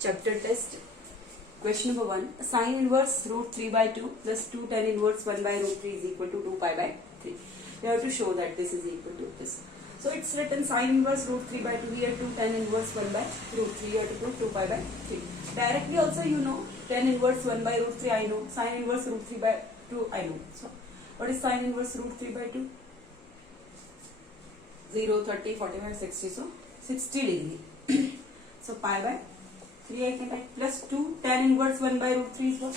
Chapter test. Question number 1. Sine inverse root 3 by 2 plus 2 tan inverse 1 by root 3 is equal to 2 pi by 3. We have to show that this is equal to this. So it's written sine inverse root 3 by 2 here, 2 tan inverse 1 by root 3. You have to prove 2 pi by 3. Directly also you know tan inverse 1 by root 3 I know. Sine inverse root 3 by 2 I know. So what is sine inverse root 3 by 2? 0, 30, 45, 60. So 60 degree. So pi by 3 I can write plus 2 tan inverse 1 by root 3 is what?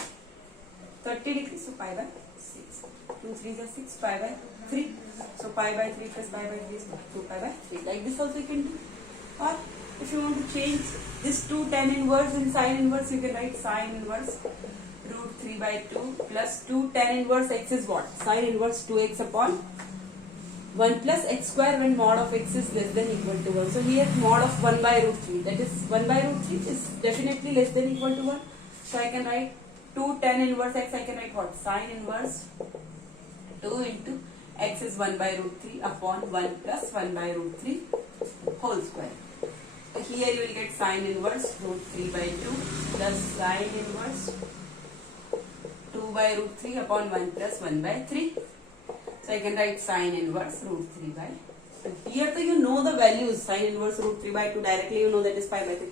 30 degrees. So pi by 6. 2 3 is 6, pi by 3. So pi by 3 plus pi by 3 is 2 pi by 3. Like this also you can do. Or if you want to change this 2 tan inverse in sine inverse, you can write sine inverse root 3 by 2 plus 2 tan inverse x is what? Sine inverse 2x upon 1 plus x square when mod of x is less than equal to 1. So here mod of 1 by root 3, that is 1 by root 3 is definitely less than equal to 1. So I can write 2 tan inverse x, I can write what? Sine inverse 2 into x is 1 by root 3 upon 1 plus 1 by root 3 whole square. Here you will get sine inverse root 3 by 2 plus sine inverse 2 by root 3 upon 1 plus 1 by 3. So I can write sine inverse root 3 by 2. Here so you know the values. Sine inverse root 3 by 2 directly you know that is pi by 3.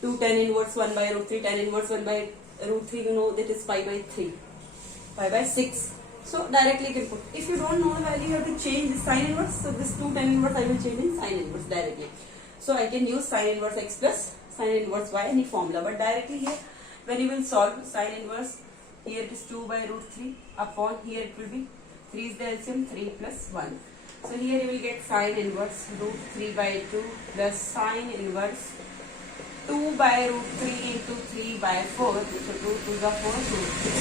2 tan inverse 1 by root 3, tan inverse 1 by root 3 you know that is pi by 3. Pi by 6. So directly you can put. If you don't know the value you have to change the sine inverse. So this 2 tan inverse I will change in sine inverse directly. So I can use sine inverse x plus sine inverse y, any formula. But directly here when you will solve sine inverse, here it is 2 by root 3 upon here it will be 3 is the LCM, 3 plus 1. So here you will get sine inverse root 3 by 2 plus sine inverse 2 by root 3 into 3 by 4. So 2 to the 4 root 3.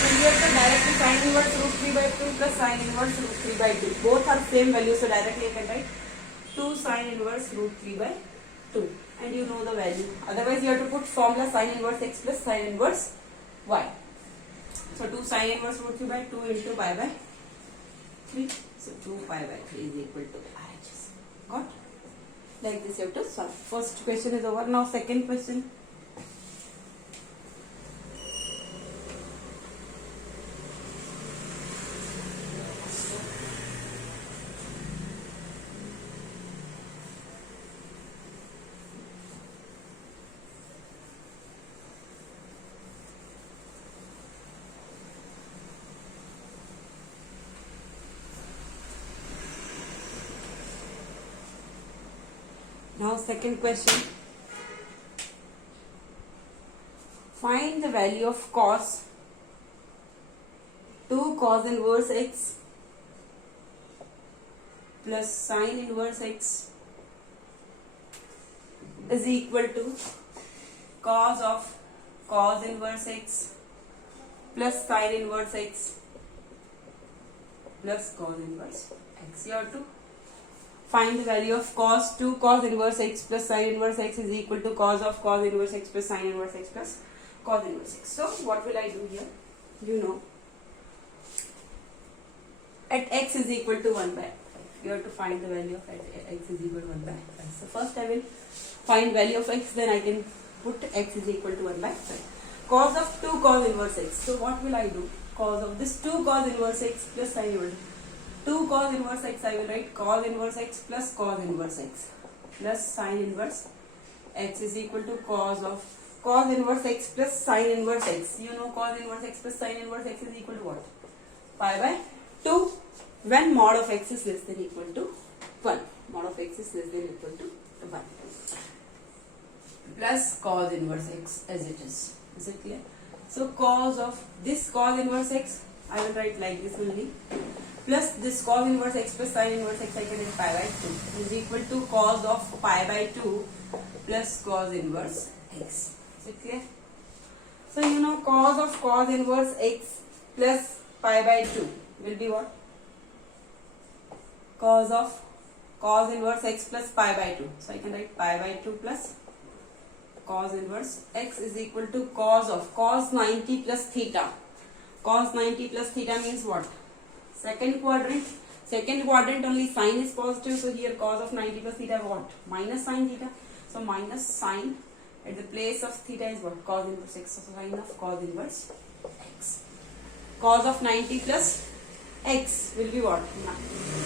So here the directly sine inverse root 3 by 2 plus sine inverse root 3 by 2. Both are same value. So directly you can write 2 sine inverse root 3 by 2. And you know the value. Otherwise you have to put formula sine inverse x plus sine inverse y. So 2 sine inverse root 3 by 2 into pi by 3. So 2 pi by 3 is equal to RHS. Got? Like this you have to solve. First question is over. Now second question. Now second question. Find the value of cos 2 cos inverse x plus sine inverse x is equal to cos of cos inverse x plus sine inverse x plus cos inverse x. You have to find the value of cos 2 cos inverse x plus sine inverse x is equal to cos of cos inverse x plus sine inverse x plus cos inverse x. So what will I do here? You know, at x is equal to 1 by 5. You have to find the value of at x is equal to 1 by 5. So first I will find value of x, then I can put x is equal to 1 by 5. Cos of 2 cos inverse x. So what will I do? Cos of this 2 cos inverse x plus sine inverse 2 cos inverse x, I will write cos inverse x plus cos inverse x plus sine inverse x is equal to cos of cos inverse x plus sine inverse x. You know cos inverse x plus sine inverse x is equal to what? Pi by 2 when mod of x is less than equal to 1. Mod of x is less than equal to 1 plus cos inverse x as it is. Is it clear? So cos of this cos inverse x, I will write like this only, plus this cos inverse x plus sine inverse x I can write pi by 2 is equal to cos of pi by 2 plus cos inverse x. Is it clear? So you know cos of cos inverse x plus pi by 2 will be what? Cos of cos inverse x plus pi by 2. So I can write pi by 2 plus cos inverse x is equal to cos of cos 90 plus theta. Cos 90 plus theta means what? Second quadrant only sine is positive, so here cos of 90 plus theta what? Minus sine theta. So minus sine At the place of theta is what? Cos inverse x. So sine of cos inverse x. Cos of 90 plus x will be what?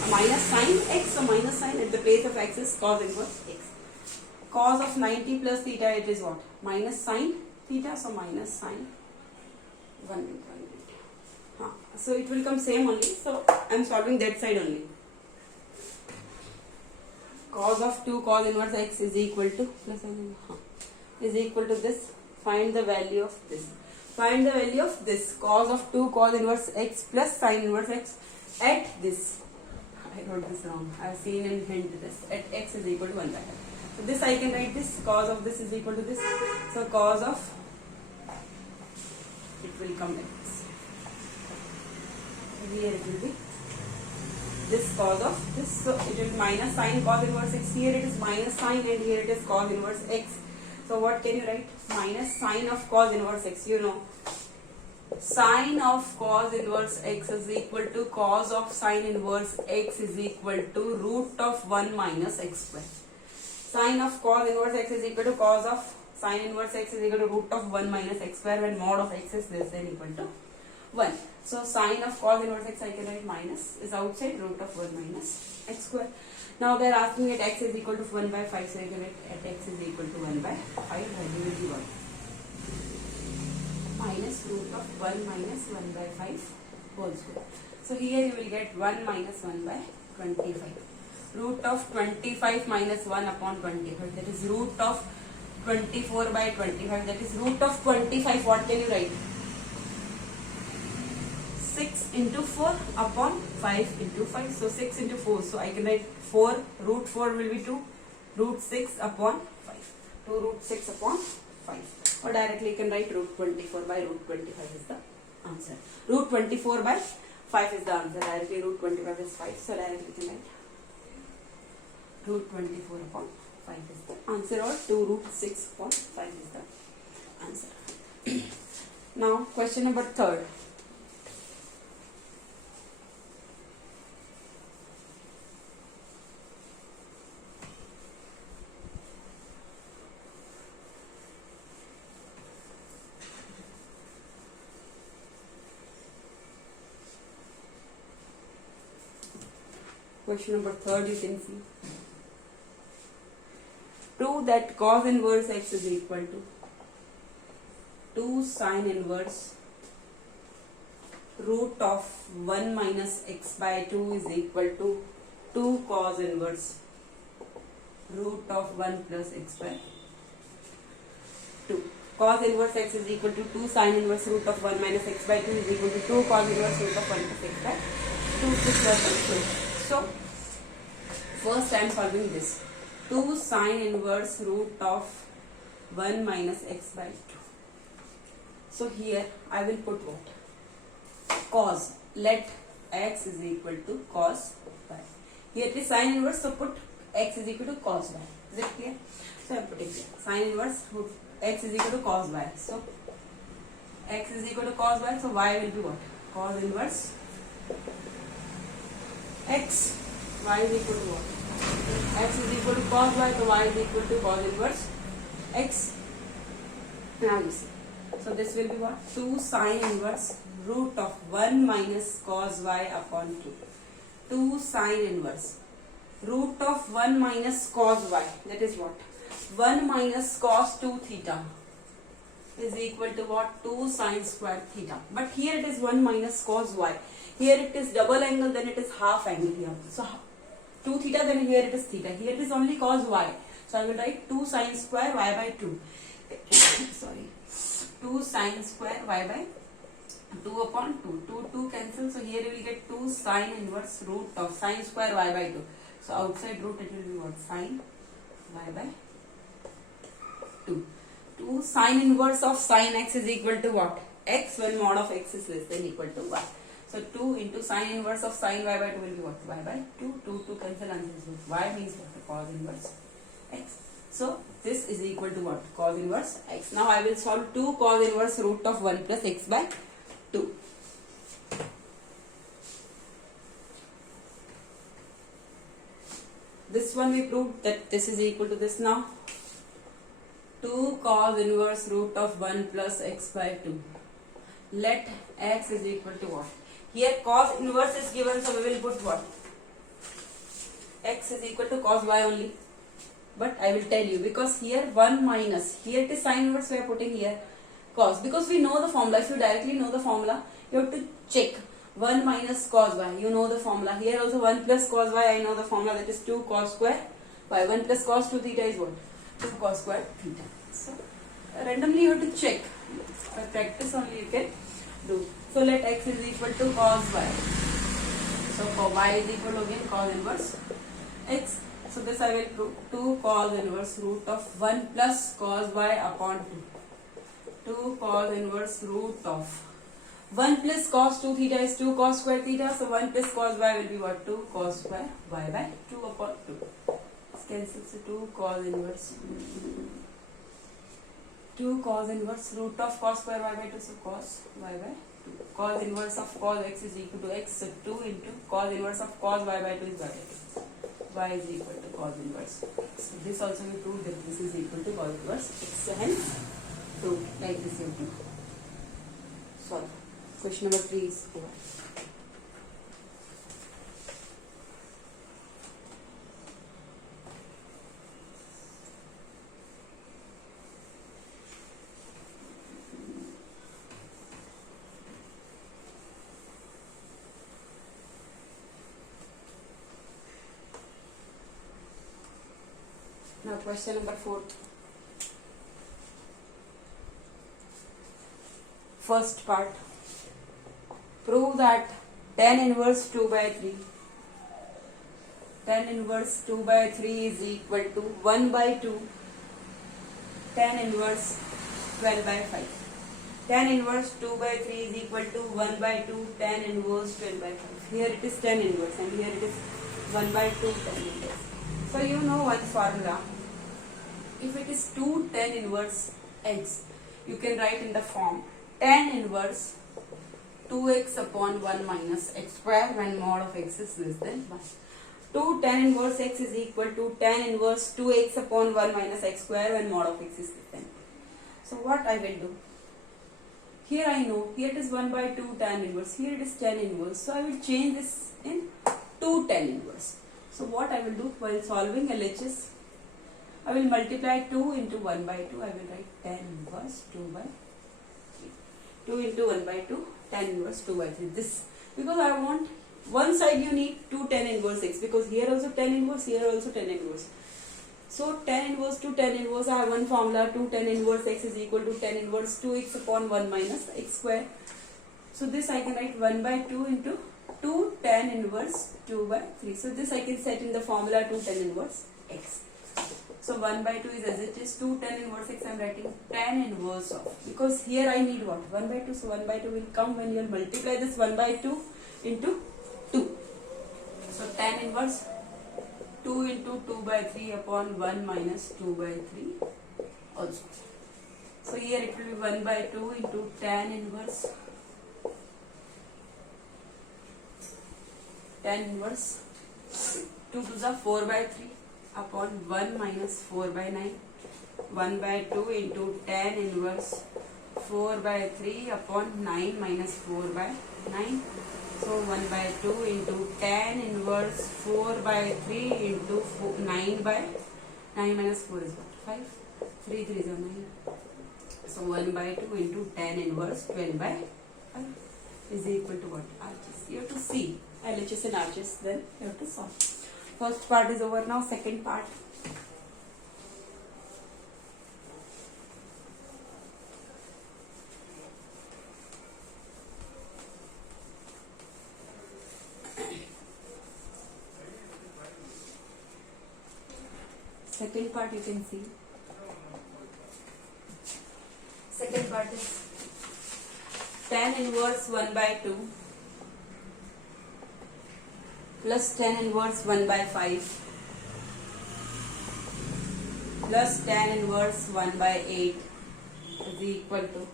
Minus sine x. So minus sine at the place of x is cos inverse x. Cos of 90 plus theta, it is what? Minus sine theta. So minus sine 1 minute. So it will come same only. So I am solving that side only. Cos of 2 cos inverse x is equal to plus is equal to this. Find the value of this. Find the value of this. Cos of 2 cos inverse x plus sine inverse x at this. I wrote this wrong. I have seen and hint this. At x is equal to 1 by 5. So this I can write this. Cos of this is equal to this. So cos of it will come like this. Here it will be this cos of this. So it will be minus sine cos inverse x. Here it is minus sine and here it is cos inverse x. So what can you write? Minus sine of cos inverse x. You know, sine of cos inverse x is equal to cos of sine inverse x is equal to root of 1 minus x square. Sine of cos inverse x is equal to cos of sine inverse x is equal to root of 1 minus x square when mod of x is less than equal to 1. So sine of cos inverse x I can write minus is outside root of 1 minus x square. Now they are asking at x is equal to 1 by 5. So I can write at x is equal to 1 by 5. Value will be 1. Minus root of 1 minus 1 by 5 whole square. So here you will get 1 minus 1 by 25. Root of 25 minus 1 upon 25. That is root of 24 by 25. That is root of 25. What can you write? 6 into 4 upon 5 into 5. So 6 into 4. So I can write 4. Root 4 will be 2. Root 6 upon 5. 2 root 6 upon 5. Or directly you can write root 24 by root 25 is the answer. Root 24 by 5 is the answer. Directly root 25 is 5. So directly you can write root 24 upon 5 is the answer, or 2 root 6 upon 5 is the answer. Now question number 3rd. Question number 3rd, you can see. Prove that cos inverse x is equal to 2 sine inverse root of 1 minus x by 2 is equal to 2 cos inverse root of 1 plus x by 2. Cos inverse x is equal to 2 sine inverse root of 1 minus x by 2 is equal to 2 cos inverse root of 1 plus x by 2 is equal to 2. So, first I am solving this. 2 sine inverse root of 1 minus x by 2. So here I will put what? Cos. Let x is equal to cos y. Here it is sine inverse, so put x is equal to cos y. Is it clear? So I am putting here. Sine inverse root x is equal to cos y. So x is equal to cos y, so y will be what? Cos inverse x. Y is equal to what? X is equal to cos y, so y is equal to cos inverse x. Now you see. So this will be what? 2 sine inverse root of 1 minus cos y upon 2. 2 sine inverse root of 1 minus cos y. That is what? 1 minus cos 2 theta is equal to what? 2 sine square theta. But here it is 1 minus cos y. Here it is double angle, then it is half angle here. So 2 theta, then here it is theta. Here it is only cos y. So I will write 2 sine square y by 2. Sorry. 2 sine square y by 2 upon 2. 2 cancel. So here you will get 2 sine inverse root of sine square y by 2. So outside root it will be what? Sine y by 2. 2 sine inverse of sine x is equal to what? X when mod of x is less than equal to y. So 2 into sine inverse of sine y by 2 will be what? Y by 2. 2 cancel, answer is what? Y means what? The cos inverse x. So this is equal to what? Cos inverse x. Now I will solve 2 cos inverse root of 1 plus x by 2. This one we proved that this is equal to this now. 2 cos inverse root of 1 plus x by 2. Let x is equal to what? Here cos inverse is given, so we will put what? X is equal to cos y only. But I will tell you, because here 1 minus, here it is sin inverse, we are putting here cos. Because we know the formula, if you directly know the formula, you have to check 1 minus cos y, you know the formula. Here also 1 plus cos y, I know the formula, that is 2 cos square y. 1 plus cos 2 theta is what? 2 cos square theta. So randomly you have to check. By practice only you can do. So let x is equal to cos y. So for y is equal to again cos inverse x. So this I will prove 2 cos inverse root of 1 plus cos y upon 2. 2 cos inverse root of 1 plus cos 2 theta is 2 cos square theta. So 1 plus cos y will be what? 2 cos square y by 2 upon 2. This cancels, so 2 cos inverse 2 cos inverse root of cos square y by 2. So cos y by 2. Cos inverse of cos x is equal to x. So 2 into cos inverse of cos y by 2 is y by 2. Y is equal to cos inverse x. So this also we prove that this is equal to cos inverse x. So hence prove like this you have to solve. Question number 3 is over. Now question number 4. First part. Prove that tan inverse 2 by 3. Tan inverse 2 by 3 is equal to 1 by 2 tan inverse 12 by 5. Tan inverse 2 by 3 is equal to 1 by 2 tan inverse 12 by 5. Here it is tan inverse and here it is 1 by 2 tan inverse. So you know one formula. If it is 2 tan inverse x, you can write in the form tan inverse 2x upon 1 minus x square when mod of x is less than 1. 2 tan inverse x is equal to tan inverse 2x upon 1 minus x square when mod of x is less than 1. So what I will do? Here I know, here it is 1 by 2 tan inverse, here it is tan inverse. So I will change this in 2 tan inverse. So what I will do while solving LHS, I will multiply 2 into 1 by 2. I will write tan inverse 2 by 3. 2 into 1 by 2, tan inverse 2 by 3. This, because I want one side you need 2 tan inverse x, because here also tan inverse, here also tan inverse. So tan inverse to tan inverse, I have one formula, 2 tan inverse x is equal to tan inverse 2x upon 1 minus x square. So this I can write 1 by 2 into 2 tan inverse 2 by 3. So this I can set in the formula 2 tan inverse x. So 1 by 2 is as it is, 2 tan inverse x I am writing tan inverse of, because here I need what? 1 by 2. So 1 by 2 will come when you will multiply this 1 by 2 into 2. So tan inverse 2 into 2 by 3 upon 1 minus 2 by 3 also. So here it will be 1 by 2 into tan inverse 2 to the 4 by 3 upon 1 minus 4 by 9. 1 by 2 into tan inverse 4 by 3 upon 9 minus 4 by 9. So 1 by 2 into tan inverse 4 by 3 into 9 by 9 minus 4 is what? 5. 3 3 is 9. So 1 by 2 into tan inverse 12 by 5 is equal to what? RHS. You have to see LHS and RHS, then you have to solve. First part is over now. Second part. Second part you can see. Second part is tan inverse 1 by 2 plus tan inverse 1 by 5 plus tan inverse 1 by 8 is equal to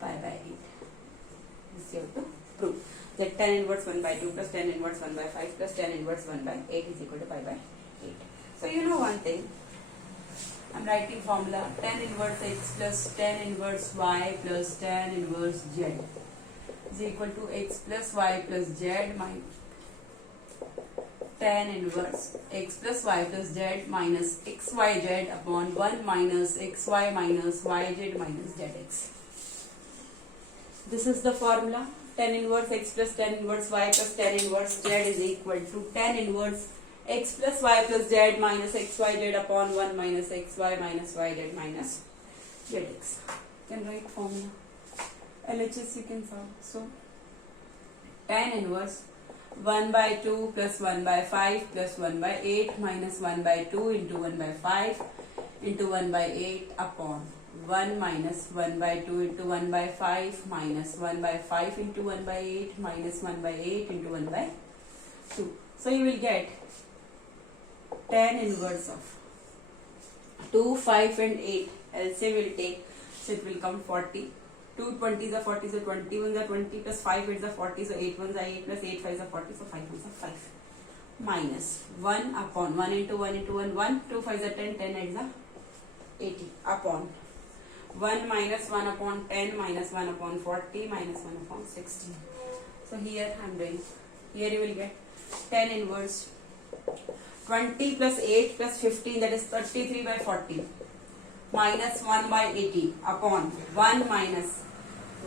pi by 8. This you have to prove. That tan inverse 1 by 2 plus tan inverse 1 by 5 plus tan inverse 1 by 8 is equal to pi by 8. So you know one thing. I'm writing formula tan inverse x plus tan inverse y plus tan inverse z is equal to x plus y plus z minus tan inverse x plus y plus z minus xyz upon 1 minus xy minus yz minus zx. This is the formula. Tan inverse x plus tan inverse y plus tan inverse z is equal to tan inverse x plus y plus z minus xyz upon 1 minus xy minus yz minus zx. You can write formula. LHS you can solve. So tan inverse 1 by 2 plus 1 by 5 plus 1 by 8 minus 1 by 2 into 1 by 5 into 1 by 8 upon 1 minus 1 by 2 into 1 by 5 minus 1 by 5 into 1 by 8 minus 1 by 8 into 1 by 2. So you will get tan inverse of 2, 5 and 8. LCM will take, so it will come 40. 2 20s are 40, so 20 ones are 20 plus 5 8s are 40, so 8 ones are 8 plus 8 5s are 40, so 5 ones are 5. Minus 1 upon 1 into 1 into 1, 1, 2 5s are 10, 10 8s are 80 upon 1 minus 1 upon 10 minus 1 upon 40 minus 1 upon 60. So here I am doing, here you will get tan inverse 20 plus 8 plus 15, that is 33 by 40 minus 1 by 80 upon 1 minus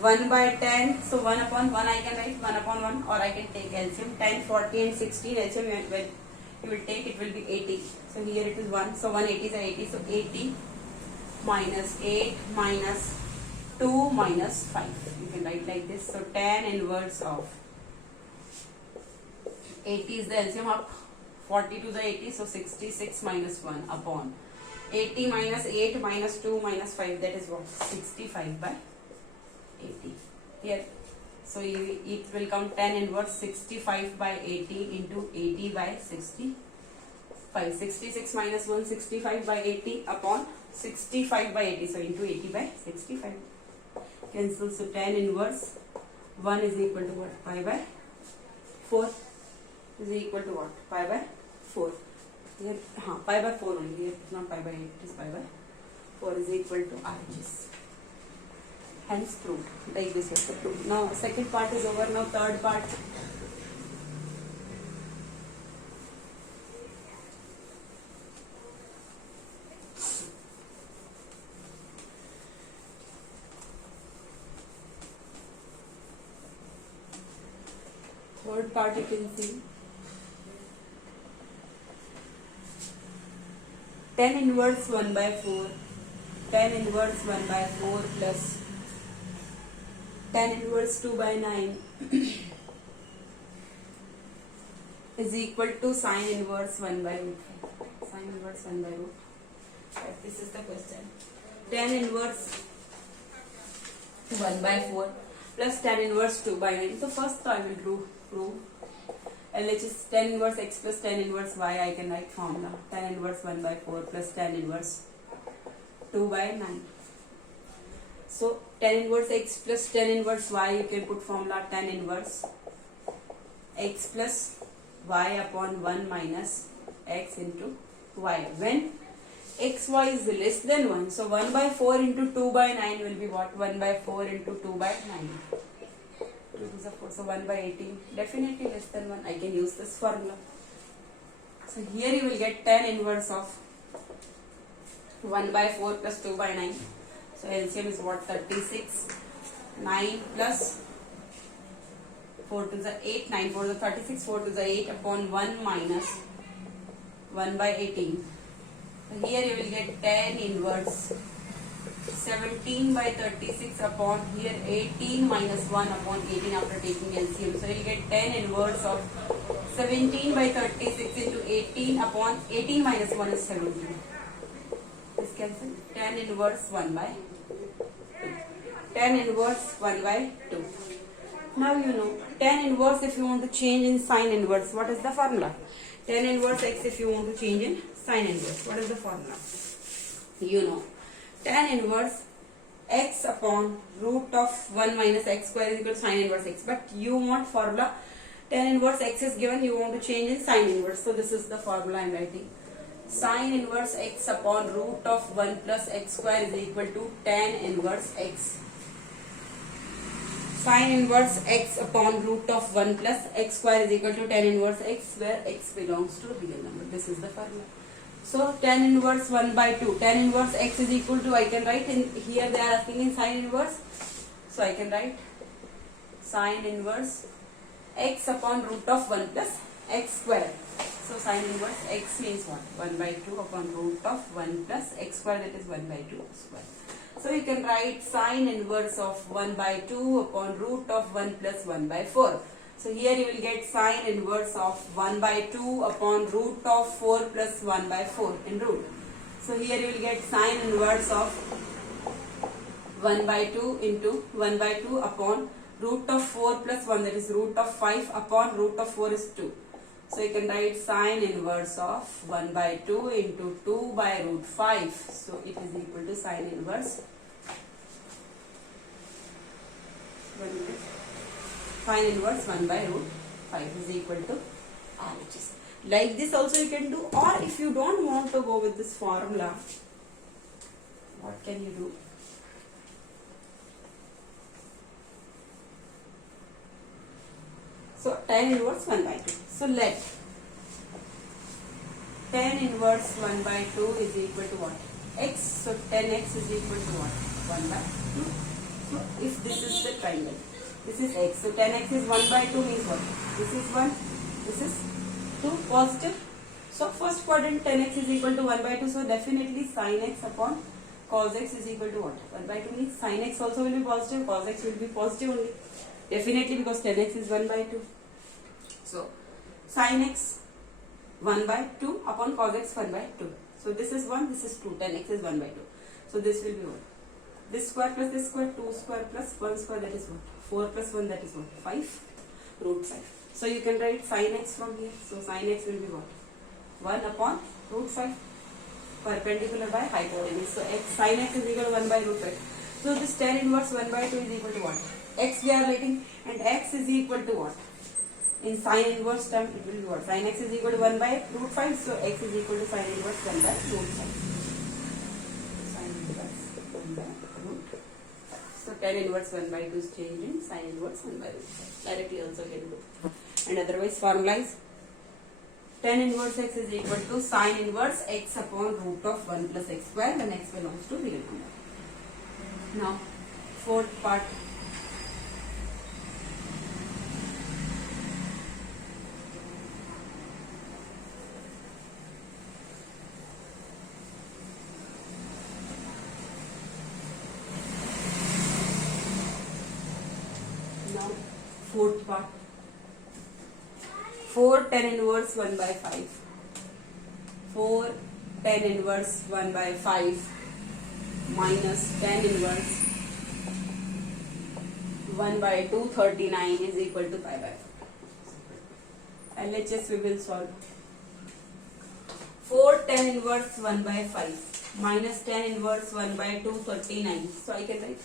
1 by 10. So 1 upon 1 I can write 1 upon 1, or I can take LCM 10, 40 and 16. LCM when you will take, it will be 80. So here it is 1. So 180 is 80. So 80 minus 8 minus 2 minus 5. You can write like this. So tan inverse of 80 is the LCM up. 40 to the 80. So 66 minus 1 upon 80 minus 8 minus 2 minus 5, that is what? 65 by 80. Here. So it will come tan inverse 65 by 80 into 80 by 65. 66 minus 1, 65 by 80 upon 65 by 80. So into 80 by 65. Cancel. So tan inverse 1 is equal to what? Pi by 4 is equal to what? Pi by 4. Here, pi by 4 only. Here it is not pi by 8, it is pi by 4 is equal to RHS. Hence proved. Like this was the proof. Now second part is over. Now third part. Third part you can see. Tan inverse 1 by 4, tan inverse 1 by 4 plus tan inverse 2 by 9 is equal to sine inverse 1 by root 5. Sine inverse 1 by root 5. This is the question. Tan inverse 1 by 4 plus tan inverse 2 by 9. So first I will prove LHS tan inverse x plus tan inverse y. I can write formula tan inverse 1 by 4 plus tan inverse 2 by 9. So tan inverse x plus tan inverse y, you can put formula tan inverse x plus y upon 1 minus x into y. When xy is less than 1, so 1 by 4 into 2 by 9 will be what? 1 by 4 into 2 by 9. 2 to the 4, so 1 by 18, definitely less than 1. I can use this formula. So here you will get tan inverse of 1 by 4 plus 2 by 9. So LCM is what? 36. 9 plus 4 to the 8, 9 4 to the 36, 4 to the 8 upon 1 minus 1 by 18. So here you will get tan inverse 17 by 36 upon here 18 minus 1 upon 18 after taking LCM. So you will get tan inverse of 17 by 36 into 18 upon 18 minus 1 is 17. This cancel. Tan inverse 1 by 2. Tan inverse 1 by 2. Now you know tan inverse, if you want to change in sine inverse, what is the formula? Tan inverse x if you want to change in sine inverse, what is the formula? You know tan inverse x upon root of 1 minus x square is equal to sine inverse x. But you want formula tan inverse x is given, you want to change in sine inverse. So this is the formula I am writing. Sin inverse x upon root of 1 plus x square is equal to tan inverse x. Sin inverse x upon root of 1 plus x square is equal to tan inverse x, where x belongs to real number. This is the formula. So tan inverse 1 by 2. Tan inverse x is equal to, I can write in here, they are asking in sin inverse. So I can write sin inverse x upon root of 1 plus x square. So sin inverse x means what? 1 by 2 upon root of 1 plus x square, that is 1 by 2 square. So you can write sin inverse of 1 by 2 upon root of 1 plus 1 by 4. So here you will get sin inverse of 1 by 2 upon root of 4 plus 1 by 4 in root. So here you will get sin inverse of 1 by 2 into 1 by 2 upon root of 4 plus 1, that is root of 5 upon root of 4 is 2. So you can write sin inverse of 1 by 2 into 2 by root 5. So it is equal to sin inverse. Sin inverse 1 by root 5 is equal to RHS. Like this also you can do, or if you don't want to go with this formula, what can you do? So tan inverse 1 by 2. So let tan inverse 1 by 2 is equal to what? X. So tan x is equal to what? 1 by 2. So if this is the triangle, this is x. So tan x is 1 by 2 means what? This is 1, this is 2, positive. So first quadrant tan x is equal to 1 by 2. So definitely sin x upon cos x is equal to what? 1 by 2 means sin x also will be positive, cos x will be positive only. Definitely, because tan x is 1 by 2. So sin x 1 by 2 upon cos x 1 by 2. So this is 1, this is 2, tan x is 1 by 2. So this will be what? This square plus this square, 2 square plus 1 square, that is what? 4 plus 1, that is what? 5 root 5. So you can write sin x from here. So sin x will be what? 1 upon root 5, perpendicular by hypotenuse. So x, sin x is equal to 1 by root 5. So this tan inverse 1 by 2 is equal to what? X we are writing, and x is equal to what? In sin inverse term it will be what? Sin x is equal to 1 by root 5. So x is equal to sin inverse 1 by root 5. Sin inverse 1 by root 5. So tan inverse 1 by 2 is changed in sin inverse 1 by root 5. Directly also can do. And otherwise formula is tan inverse x is equal to sin inverse x upon root of 1 plus x square when x belongs to real number. Now fourth part. Fourth part. 4 tan inverse 1 by 5. 4 tan inverse 1 by 5 minus tan inverse 1 by 239 is equal to pi by 4. LHS we will solve. 4 tan inverse 1 by 5 minus tan inverse 1 by 239. So I can write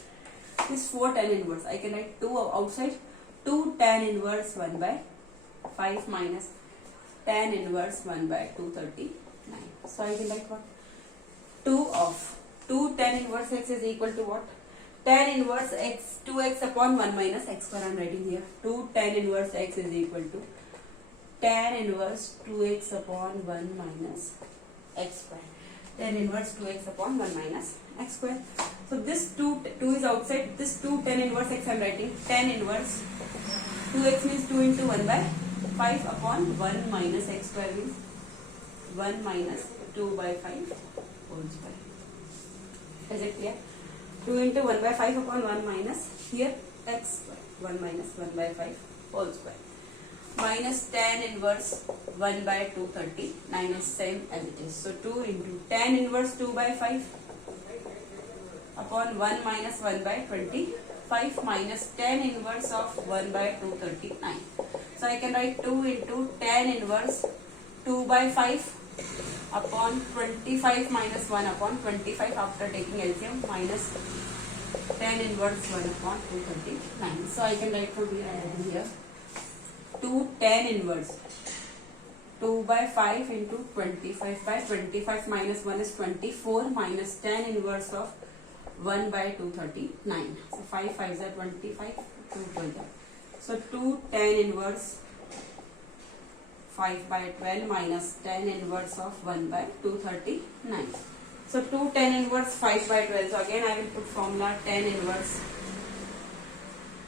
this 4 tan inverse. I can write 2 outside. 2 tan inverse 1 by 5 minus tan inverse 1 by 239. So I can write what? 2 of 2 tan inverse x is equal to what? Tan inverse x, 2x upon 1 minus x square I am writing here. 2 tan inverse x is equal to tan inverse 2x upon 1 minus x square. Tan inverse 2x upon 1 minus x square. So this 2 is outside. This 2 tan inverse x I am writing. Tan inverse 2x means 2 into 1 by 5 upon 1 minus x square means 1 minus 2 by 5 whole square. Is it clear? 2 into 1 by 5 upon 1 minus here x square. 1 minus 1 by 5 whole square. Minus tan inverse 1 by 239 is same as it is. So 2 into tan inverse 2 by 5 upon 1 minus 1 by 25 minus tan inverse of 1 by 239. So I can write 2 into tan inverse 2 by 5 upon 25 minus 1 upon 25 after taking LCM minus tan inverse 1 upon 239. So I can write from here 2 tan inverse 2 by 5 into 25 by 25 minus 1 is 24 minus tan inverse of 1 by 239. So 5 5s are 25, 2 12. So 2 tan inverse 5 by 12 minus tan inverse of 1 by 239. So 2 tan inverse 5 by 12. So again I will put formula tan inverse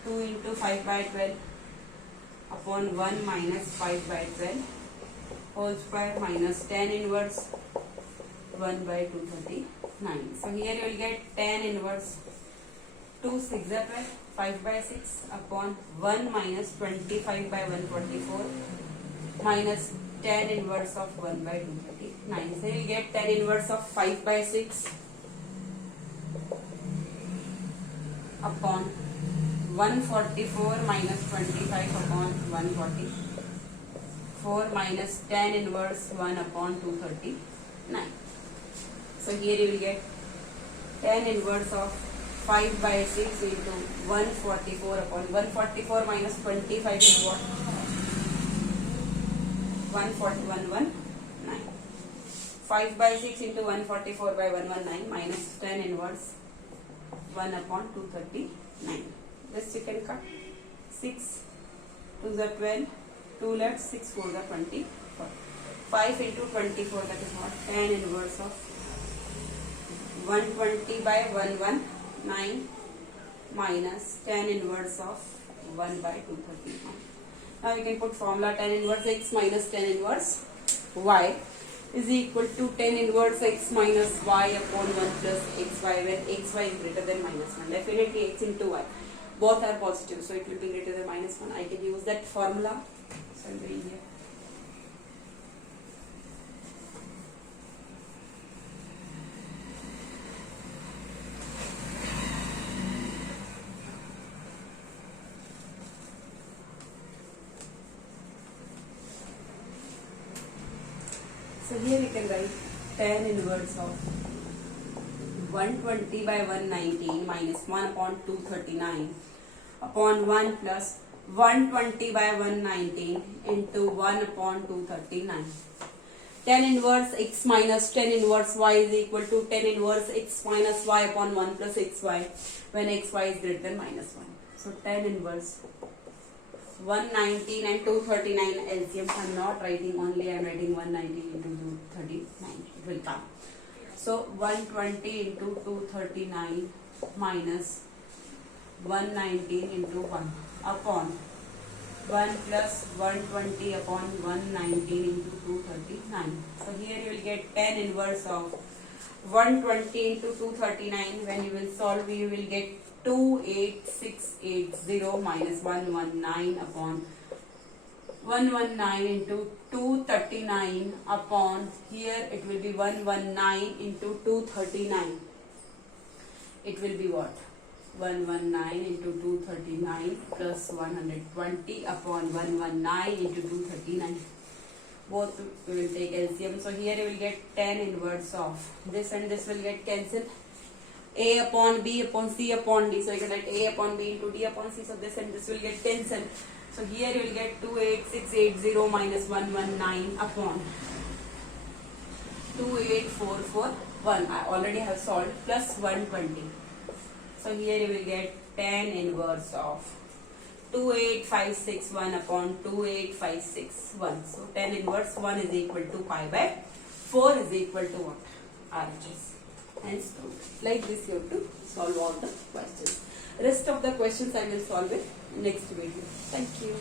2 into 5 by 12 upon 1 minus 5 by 12 whole square minus tan inverse 1 by 239. So here you will get tan inverse 2 6 are 12, 5 by 6 upon 1 minus 25 by 144 minus tan inverse of 1 by 239. So you will get tan inverse of 5 by 6 upon 144 minus 25 upon 144 minus tan inverse 1 upon 239. So here you will get tan inverse of 5 by 6 into 144 upon 144 minus 25 is what? 14119. 5 by 6 into 144 by 119 minus tan inverse 1 upon 239. This you can cut. 6 2 the 12, 2 left, 6 4 the 24. 5 into 24, that is what? Tan inverse of 120 by 119 minus tan inverse of 1 by 239. Now we can put formula tan inverse x minus tan inverse y is equal to tan inverse x minus y upon 1 plus xy when xy is greater than minus 1. Definitely x into y. Both are positive, so it will be greater than minus 1. I can use that formula. So I am doing here. So here we can write tan inverse of 120 by 119 minus 1 upon 239 upon 1 plus 120 by 119 into 1 upon 239. Tan inverse x minus tan inverse y is equal to tan inverse x minus y upon 1 plus xy when xy is greater than minus 1. So tan inverse 119 and 239 LCM. I am not writing only, I am writing 119 into 239. It will come. So 120 into 239 minus 119 into 1 upon 1 plus 120 upon 119 into 239. So here you will get tan inverse of 120 into 239. When you will solve, you will get 28680 minus 119 upon 119 into 239 upon, here it will be 119 into 239. It will be what? 119 into 239 plus 120 upon 119 into 239. Both we will take LCM. So here you will get tan inverse of this and this will get cancelled. A upon B upon C upon D. So you can write A upon B into D upon C. So this and this will get cancelled. So here you will get 28680 minus 119 upon 28441. I already have solved plus 120. So here you will get tan inverse of 28561 upon 28561. So tan inverse 1 is equal to pi by 4 is equal to what? RHS. Hence, like this you have to solve all the questions. Rest of the questions I will solve in next video. Thank you.